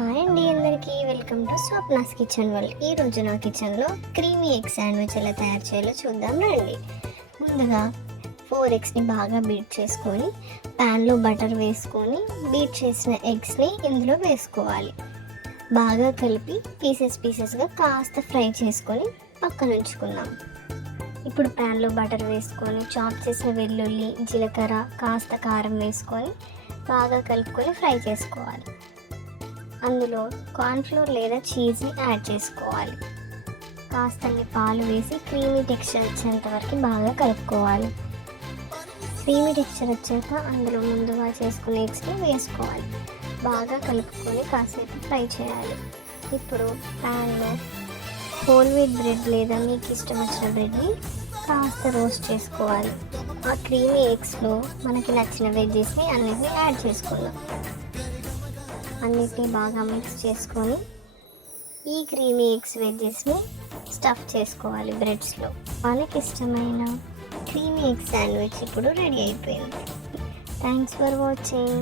Hi అండి, అందరికీ welcome to Swapna's kitchen world. ఈరోజు నా కిచెన్లో క్రీమీ ఎగ్ శాండ్విచ్ ఎలా తయారు చేయాలో చూద్దాం రండి. ముందుగా 4 ఎగ్స్ని బాగా బీట్ చేసుకొని ప్యాన్లో బటర్ వేసుకొని బీట్ చేసిన ఎగ్స్ని ఇందులో వేసుకోవాలి. బాగా కలిపి పీసెస్గా కాస్త ఫ్రై చేసుకొని పక్కన ఉంచుకుందాం. ఇప్పుడు ప్యాన్లో బటర్ వేసుకొని చాప్ చేసిన వెల్లుల్లి, జీలకర్ర, కాస్త కారం వేసుకొని బాగా కలుపుకొని ఫ్రై చేసుకోవాలి. అందులో కార్న్ఫ్లోర్ లేదా చీజ్ని యాడ్ చేసుకోవాలి. కాస్తన్ని పాలు వేసి క్రీమీ టెక్స్చర్ వచ్చేంత వరకు బాగా కలుపుకోవాలి. క్రీమీ టెక్స్చర్ వచ్చాక అందులో ముందుగా చేసుకున్న ఎగ్స్ని వేసుకోవాలి. బాగా కలుపుకొని కాసేపు ఫ్రై చేయాలి. ఇప్పుడు ప్యాన్లో హోల్ వీట్ బ్రెడ్ లేదా మీకు ఇష్టం వచ్చిన బ్రెడ్ని కాస్త రోస్ట్ చేసుకోవాలి. ఆ క్రీమీ ఎగ్స్లో మనకి నచ్చిన వెజ్జెస్ని అన్నిటిని యాడ్ చేసుకుందాం. అన్నిటినీ బాగా మిక్స్ చేసుకొని ఈ క్రీమీ ఎగ్స్ వెజ్జెస్ని స్టఫ్ చేసుకోవాలి బ్రెడ్స్లో. మనకి ఇష్టమైన క్రీమీ ఎగ్ శాండ్విచ్ ఇప్పుడు రెడీ అయిపోయింది. Thanks for watching.